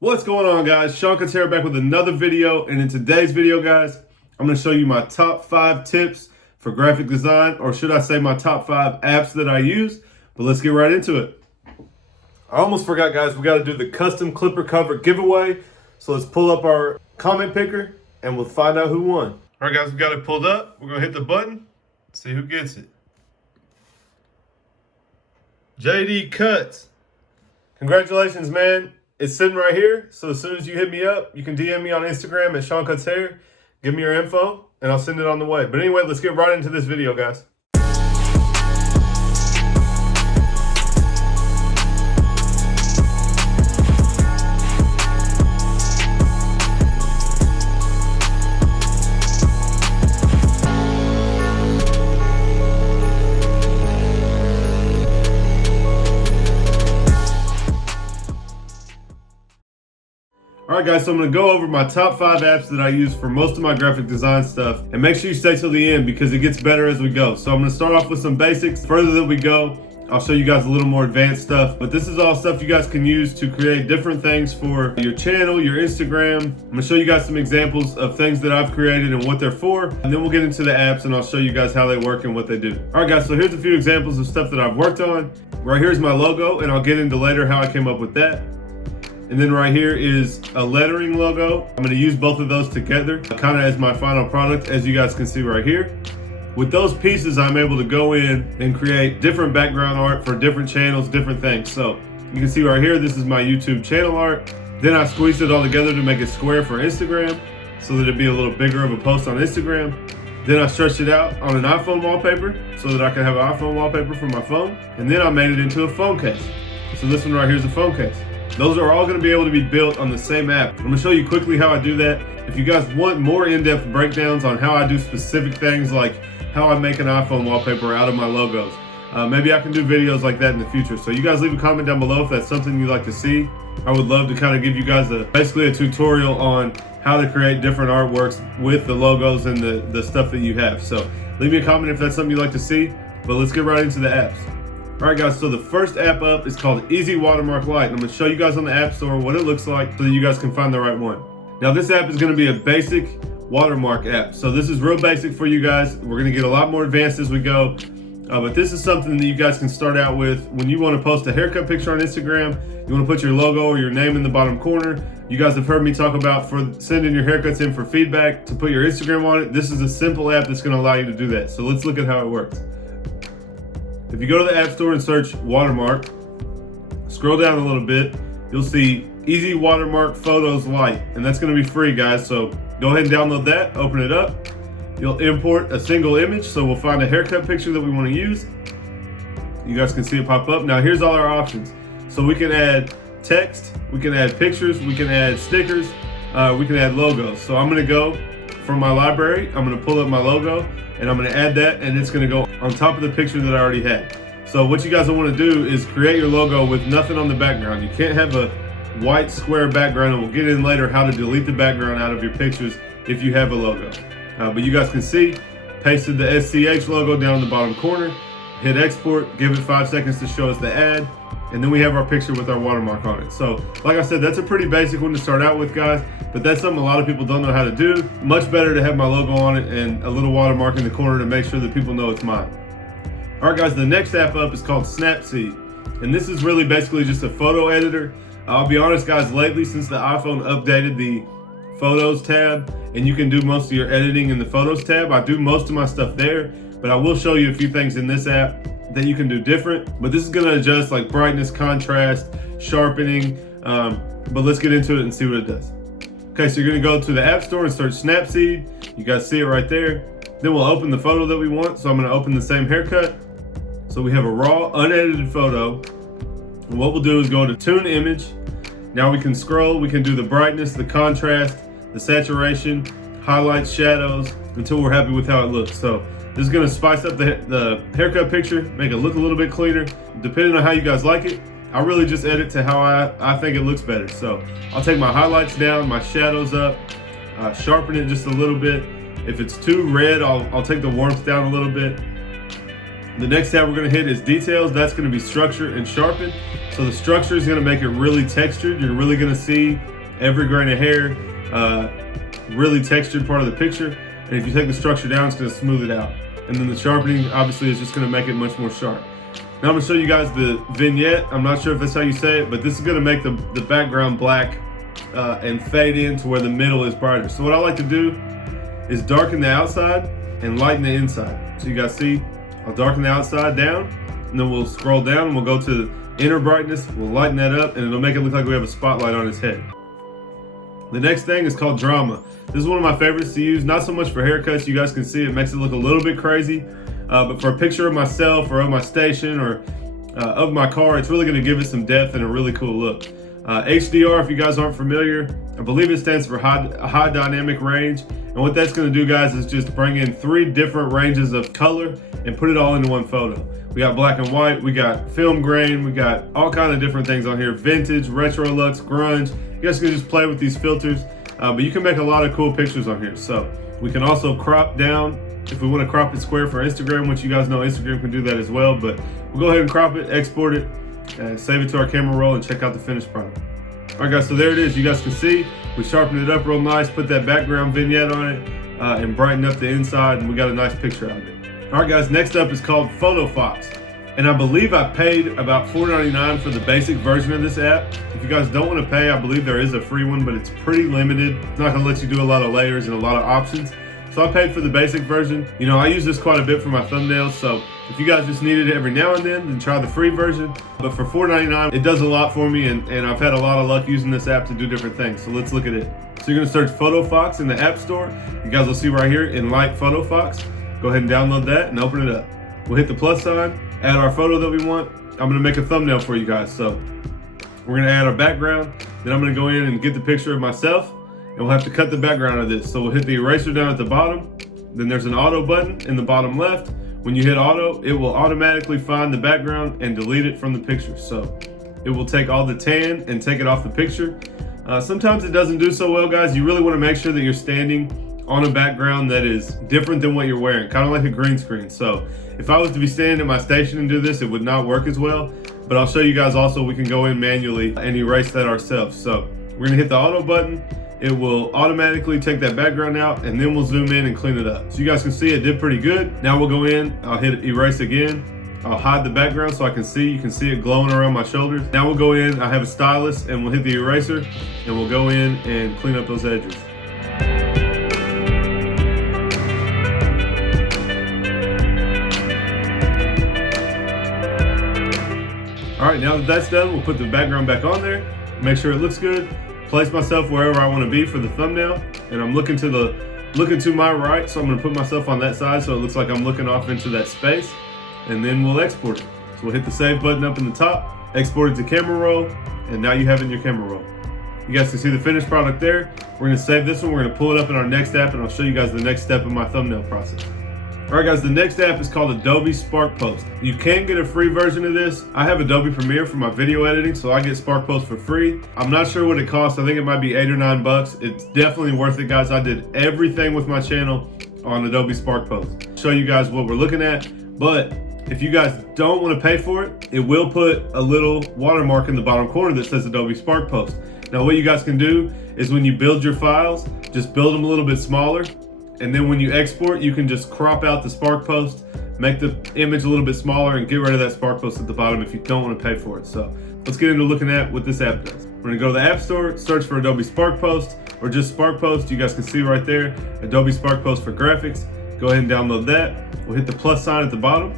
What's going on, guys? Seancutshair back with another video, and in today's video, guys, I'm going to show you my top 5 tips for graphic design, or should I say my top 5 apps that I use. But let's get right into it. I almost forgot, guys, we got to do the custom clipper cover giveaway. So let's pull up our comment picker and we'll find out who won. All right, guys, we got it pulled up. We're going to hit the button, see who gets it. JD Cuts. Congratulations, man. It's sitting right here, so as soon as you hit me up, you can DM me on Instagram at Seancutshair, give me your info, and I'll send it on the way. But anyway, let's get right into this video, guys. Alright guys, so I'm going to go over my top 5 apps that I use for most of my graphic design stuff, and make sure you stay till the end because it gets better as we go. So I'm going to start off with some basics. Further that we go, I'll show you guys a little more advanced stuff, but this is all stuff you guys can use to create different things for your channel, your Instagram. I'm going to show you guys some examples of things that I've created and what they're for, and then we'll get into the apps and I'll show you guys how they work and what they do. Alright guys, so here's a few examples of stuff that I've worked on. Right here's my logo, and I'll get into later how I came up with that. And then right here is a lettering logo. I'm going to use both of those together, kind of as my final product, as you guys can see right here. With those pieces, I'm able to go in and create different background art for different channels, different things. So you can see right here, this is my YouTube channel art. Then I squeezed it all together to make it square for Instagram so that it'd be a little bigger of a post on Instagram. Then I stretched it out on an iPhone wallpaper so that I can have an iPhone wallpaper for my phone. And then I made it into a phone case. So this one right here is a phone case. Those are all going to be able to be built on the same app. I'm going to show you quickly how I do that. If you guys want more in-depth breakdowns on how I do specific things, like how I make an iPhone wallpaper out of my logos, maybe I can do videos like that in the future. So you guys leave a comment down below if that's something you'd like to see. I would love to kind of give you guys basically a tutorial on how to create different artworks with the logos and the stuff that you have. So leave me a comment if that's something you'd like to see, but let's get right into the apps. Alright guys, so the first app up is called EZ Watermark Lite. I'm going to show you guys on the App Store what it looks like so that you guys can find the right one. Now this app is going to be a basic watermark app. So this is real basic for you guys. We're going to get a lot more advanced as we go. But this is something that you guys can start out with when you want to post a haircut picture on Instagram. You want to put your logo or your name in the bottom corner. You guys have heard me talk about for sending your haircuts in for feedback to put your Instagram on it. This is a simple app that's going to allow you to do that. So let's look at how it works. If you go to the App Store and search Watermark, scroll down a little bit, you'll see EZ Watermark Photos Lite, and that's going to be free, guys. So go ahead and download that, open it up. You'll import a single image, so we'll find a haircut picture that we want to use. You guys can see it pop up. Now here's all our options. So we can add text, we can add pictures, we can add stickers, we can add logos. So I'm going to go from my library, I'm going to pull up my logo, and I'm going to add that, and it's going to go on top of the picture that I already had. So what you guys will want to do is create your logo with nothing on the background. You can't have a white square background, and we'll get in later how to delete the background out of your pictures if you have a logo. But you guys can see, pasted the SCH logo down in the bottom corner, hit export, give it 5 seconds to show us the ad, and then we have our picture with our watermark on it. So like I said, that's a pretty basic one to start out with, guys, but that's something a lot of people don't know how to do. Much better to have my logo on it and a little watermark in the corner to make sure that people know it's mine. All right guys, the next app up is called SnapSeed, and this is really basically just a photo editor. I'll be honest guys, lately since the iPhone updated the Photos tab and you can do most of your editing in the Photos tab, I do most of my stuff there, but I will show you a few things in this app that you can do different. But this is going to adjust like brightness, contrast, sharpening, but let's get into it and see what it does. Okay, so you're going to go to the App Store and search SnapSeed. You guys see it right there. Then we'll open the photo that we want. So I'm going to open the same haircut. So we have a raw, unedited photo. And what we'll do is go to Tune Image. Now we can scroll, we can do the brightness, the contrast, the saturation, highlights, shadows, until we're happy with how it looks. So this is going to spice up the haircut picture, make it look a little bit cleaner, depending on how you guys like it. I really just edit to how I think it looks better. So I'll take my highlights down, my shadows up, sharpen it just a little bit. If it's too red, I'll take the warmth down a little bit. The next tab we're gonna hit is details. That's gonna be structure and sharpen. So the structure is gonna make it really textured. You're really gonna see every grain of hair, really textured part of the picture. And if you take the structure down, it's gonna smooth it out. And then the sharpening obviously is just gonna make it much more sharp. Now I'm gonna show you guys the vignette. I'm not sure if that's how you say it, but this is gonna make the background black and fade in to where the middle is brighter. So what I like to do is darken the outside and lighten the inside. So you guys see, I'll darken the outside down, and then we'll scroll down and we'll go to inner brightness, we'll lighten that up, and it'll make it look like we have a spotlight on his head. The next thing is called drama. This is one of my favorites to use, not so much for haircuts. You guys can see it makes it look a little bit crazy, but for a picture of myself or of my station or of my car, it's really gonna give it some depth and a really cool look. HDR, if you guys aren't familiar, I believe it stands for high dynamic range. And what that's gonna do, guys, is just bring in 3 different ranges of color and put it all into one photo. We got black and white, we got film grain, we got all kind of different things on here. Vintage, retro looks, grunge. You guys can just play with these filters, but you can make a lot of cool pictures on here. So we can also crop down if we want to crop it square for Instagram, which you guys know Instagram can do that as well. But we'll go ahead and crop it, export it, save it to our camera roll, and check out the finished product. All right, guys, so there it is. You guys can see we sharpened it up real nice, put that background vignette on it, and brightened up the inside, and we got a nice picture out of it. All right, guys, next up is called Photofox. And I believe I paid about $4.99 for the basic version of this app. If you guys don't want to pay, I believe there is a free one, but it's pretty limited. It's not going to let you do a lot of layers and a lot of options. So I paid for the basic version. You know, I use this quite a bit for my thumbnails, so if you guys just needed it every now and then try the free version. But for $4.99, it does a lot for me, and I've had a lot of luck using this app to do different things. So let's look at it. So you're going to search Photofox in the App Store. You guys will see right here, Enlight Photofox. Go ahead and download that and open it up. We'll hit the plus sign, add our photo that we want. I'm gonna make a thumbnail for you guys. So we're gonna add our background. Then I'm gonna go in and get the picture of myself, and we'll have to cut the background of this. So we'll hit the eraser down at the bottom. Then there's an auto button in the bottom left. When you hit auto, it will automatically find the background and delete it from the picture. So it will take all the tan and take it off the picture. Sometimes it doesn't do so well, guys. You really wanna make sure that you're standing on a background that is different than what you're wearing, kind of like a green screen. So if I was to be standing at my station and do this, it would not work as well. But I'll show you guys also, we can go in manually and erase that ourselves. So we're gonna hit the auto button. It will automatically take that background out, and then we'll zoom in and clean it up. So you guys can see it did pretty good. Now we'll go in, I'll hit erase again. I'll hide the background so I can see, you can see it glowing around my shoulders. Now we'll go in, I have a stylus, and we'll hit the eraser, and we'll go in and clean up those edges. All right, now that that's done, we'll put the background back on there, make sure it looks good, place myself wherever I want to be for the thumbnail, and I'm looking to my right, so I'm gonna put myself on that side so it looks like I'm looking off into that space, and then we'll export it. So we'll hit the save button up in the top, export it to camera roll, and now you have it in your camera roll. You guys can see the finished product there. We're gonna save this one, we're gonna pull it up in our next app, and I'll show you guys the next step of my thumbnail process. All right, guys, the next app is called Adobe Spark Post. You can get a free version of this. I have Adobe Premiere for my video editing, so I get Spark Post for free. I'm not sure what it costs. I think it might be $8 or $9. It's definitely worth it, guys. I did everything with my channel on Adobe Spark Post. Show you guys what we're looking at, but if you guys don't want to pay for it, it will put a little watermark in the bottom corner that says Adobe Spark Post. Now, what you guys can do is when you build your files, just build them a little bit smaller. And then when you export, you can just crop out the Spark Post, make the image a little bit smaller, and get rid of that Spark Post at the bottom if you don't want to pay for it. So let's get into looking at what this app does. We're gonna go to the App Store, search for Adobe Spark Post, or just Spark Post. You guys can see right there, Adobe Spark Post for graphics. Go ahead and download that. We'll hit the plus sign at the bottom,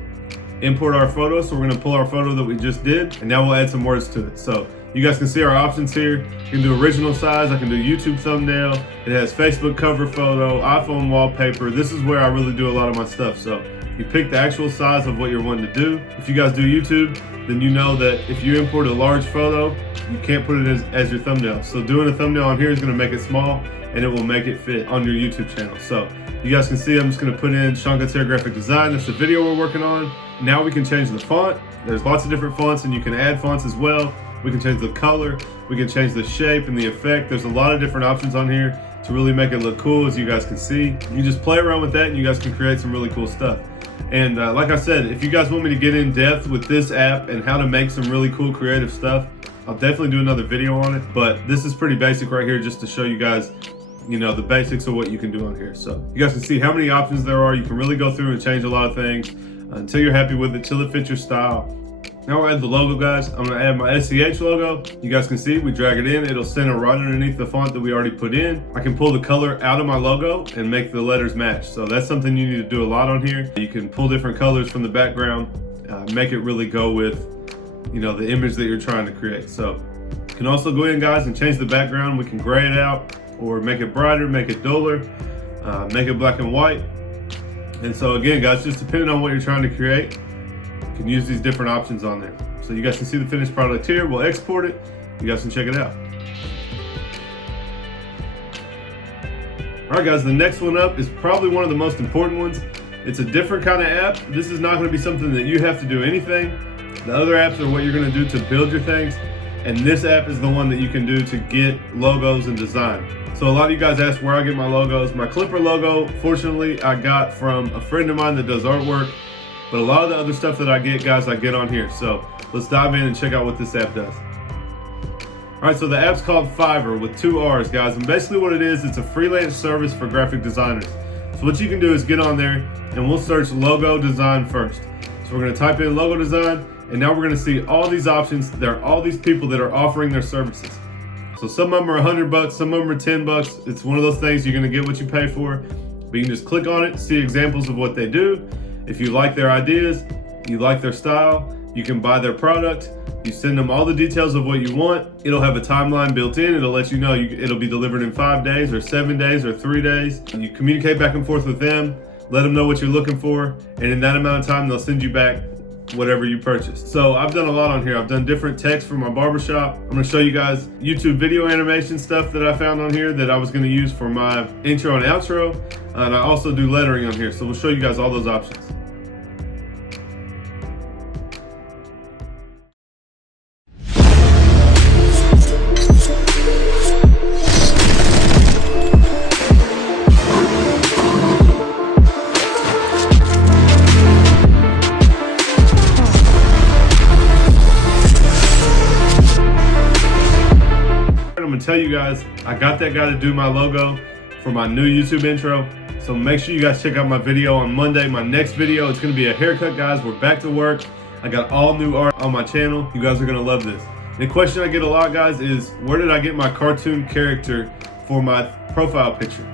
import our photo. So we're gonna pull our photo that we just did, and now we'll add some words to it. So you guys can see our options here. You can do original size. I can do YouTube thumbnail. It has Facebook cover photo, iPhone wallpaper. This is where I really do a lot of my stuff. So you pick the actual size of what you're wanting to do. If you guys do YouTube, then you know that if you import a large photo, you can't put it as your thumbnail. So doing a thumbnail on here is gonna make it small, and it will make it fit on your YouTube channel. So you guys can see I'm just gonna put in Seancutshair graphic design. That's the video we're working on. Now we can change the font. There's lots of different fonts, and you can add fonts as well. We can change the color, we can change the shape and the effect. There's a lot of different options on here to really make it look cool, as you guys can see. You just play around with that and you guys can create some really cool stuff. And like I said, if you guys want me to get in depth with this app and how to make some really cool creative stuff, I'll definitely do another video on it. But this is pretty basic right here, just to show you guys, you know, the basics of what you can do on here. So you guys can see how many options there are. You can really go through and change a lot of things until you're happy with it, till it fits your style. Now we'll add the logo, guys. I'm gonna add my SCH logo. You guys can see, we drag it in, it'll center right underneath the font that we already put in. I can pull the color out of my logo and make the letters match. So that's something you need to do a lot on here. You can pull different colors from the background, make it really go with, you know, the image that you're trying to create. So you can also go in, guys, and change the background. We can gray it out or make it brighter, make it duller, make it black and white. And so again, guys, just depending on what you're trying to create, you can use these different options on there. So you guys can see the finished product here. We'll export it. You guys can check it out. All right, guys, the next one up is probably one of the most important ones. It's a different kind of app. This is not going to be something that you have to do anything. The other apps are what you're going to do to build your things. And this app is the one that you can do to get logos and design. So a lot of you guys ask where I get my logos. My Clipper logo, fortunately, I got from a friend of mine that does artwork. But a lot of the other stuff that I get, guys, I get on here. So let's dive in and check out what this app does. All right, so the app's called Fiverr with 2 R's, guys. And basically what it is, it's a freelance service for graphic designers. So what you can do is get on there and we'll search logo design first. So we're gonna type in logo design, and now we're gonna see all these options. There are all these people that are offering their services. So some of them are $100, some of them are $10. It's one of those things, you're gonna get what you pay for. But you can just click on it, see examples of what they do. If you like their ideas, you like their style, you can buy their product. You send them all the details of what you want. It'll have a timeline built in. It'll let you know it'll be delivered in 5 days or 7 days or 3 days. You communicate back and forth with them, let them know what you're looking for, and in that amount of time, they'll send you back whatever you purchased. So I've done a lot on here. I've done different text for my barbershop. I'm gonna show you guys YouTube video animation stuff that I found on here that I was gonna use for my intro and outro. And I also do lettering on here. So we'll show you guys all those options. Tell you guys, I got that guy to do my logo for my new YouTube intro. So make sure you guys check out my video on Monday. My next video, it's gonna be a haircut, guys. We're back to work. I got all new art on my channel. You guys are gonna love this. The question I get a lot, guys, is where did I get my cartoon character for my profile picture?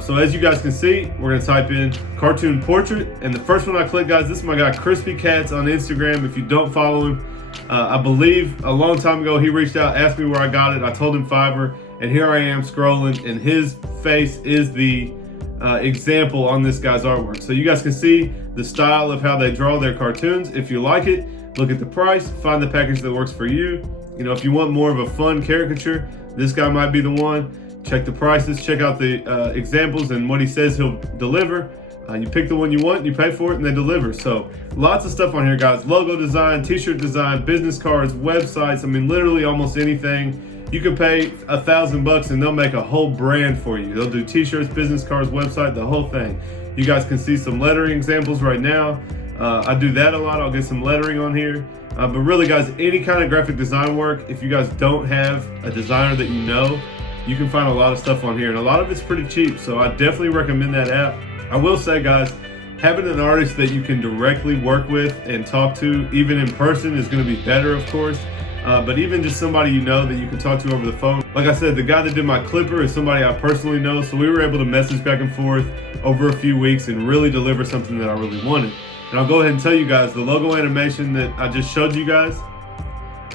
So as you guys can see, we're gonna type in cartoon portrait. And the first one I click, guys, this is my guy Crispy Cats on Instagram. If you don't follow him, I believe a long time ago he reached out, asked me where I got it. I told him Fiverr, and here I am scrolling, and his face is the example on this guy's artwork. So you guys can see the style of how they draw their cartoons. If you like it, look at the price, find the package that works for you. You know, if you want more of a fun caricature, this guy might be the one. Check the prices, check out the examples and what he says he'll deliver. You pick the one you want, you pay for it, and they deliver. So lots of stuff on here, guys. Logo design, t-shirt design, business cards, websites. I mean, literally almost anything. You can pay $1,000 and they'll make a whole brand for you. They'll do t-shirts, business cards, website, the whole thing. You guys can see some lettering examples right now. I do that a lot. I'll get some lettering on here. But really, guys, any kind of graphic design work, if you guys don't have a designer that you know, you can find a lot of stuff on here. And a lot of it's pretty cheap. So I definitely recommend that app. I will say, guys, having an artist that you can directly work with and talk to, even in person, is going to be better, of course. But even just somebody you know that you can talk to over the phone. Like I said, the guy that did my Clipper is somebody I personally know, so we were able to message back and forth over a few weeks and really deliver something that I really wanted. And I'll go ahead and tell you guys, the logo animation that I just showed you guys,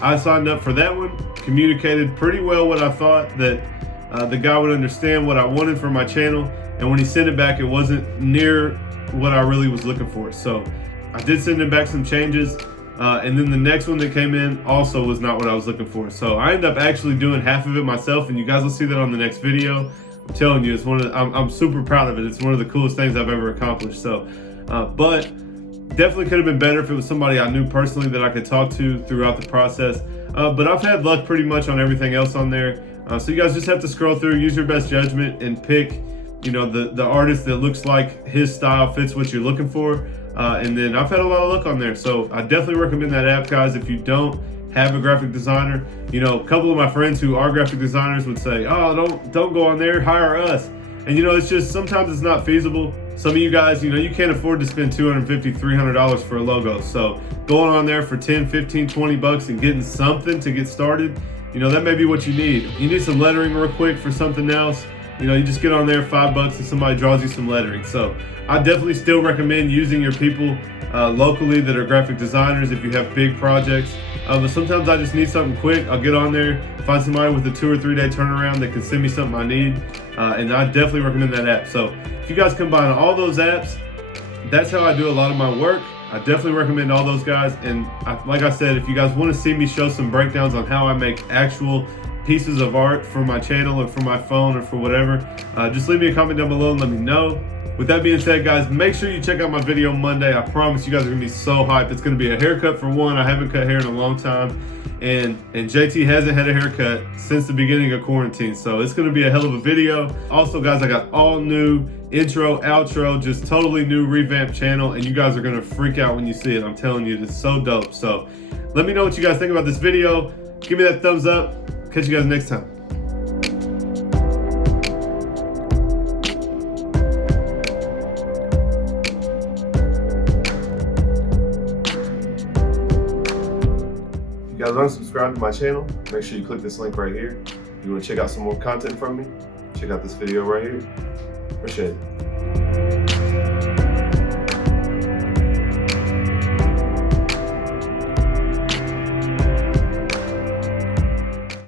I signed up for that one, communicated pretty well what I thought that the guy would understand what I wanted for my channel. And when he sent it back, it wasn't near what I really was looking for. So I did send him back some changes. And then the next one that came in also was not what I was looking for. So I ended up actually doing half of it myself, and you guys will see that on the next video. I'm telling you, it's one of the, I'm super proud of it. It's one of the coolest things I've ever accomplished. So, but definitely could have been better if it was somebody I knew personally that I could talk to throughout the process. But I've had luck pretty much on everything else on there. So you guys just have to scroll through, use your best judgment, and pick, you know, the artist that looks like his style fits what you're looking for. And then I've had a lot of luck on there. So I definitely recommend that app, guys. If you don't have a graphic designer, you know, a couple of my friends who are graphic designers would say, oh, don't go on there, hire us. And you know, it's just, sometimes it's not feasible. Some of you guys, you know, you can't afford to spend $250, $300 for a logo. So going on there for 10, 15, 20 bucks and getting something to get started, you know, that may be what you need. You need some lettering real quick for something else. You know, you just get on there, $5 and somebody draws you some lettering. So I definitely still recommend using your people locally that are graphic designers if you have big projects. But sometimes I just need something quick. I'll get on there, find somebody with a 2 or 3 day turnaround that can send me something I need. And I definitely recommend that app. So if you guys combine all those apps, that's how I do a lot of my work. I definitely recommend all those guys. And like I said, if you guys want to see me show some breakdowns on how I make actual pieces of art for my channel or for my phone or for whatever, just leave me a comment down below and let me know. With that being said, guys, make sure you check out my video Monday. I promise you guys are gonna be so hyped. It's gonna be a haircut for one. I haven't cut hair in a long time, and JT hasn't had a haircut since the beginning of quarantine, so it's gonna be a hell of a video. Also, guys, I got all new intro, outro, just totally new revamped channel, and you guys are gonna freak out when you see it. I'm telling you, it's so dope. So let me know what you guys think about this video. Give me that thumbs up. Catch you guys next time. If you guys aren't subscribed to my channel, make sure you click this link right here. If you want to check out some more content from me, check out this video right here. Appreciate it.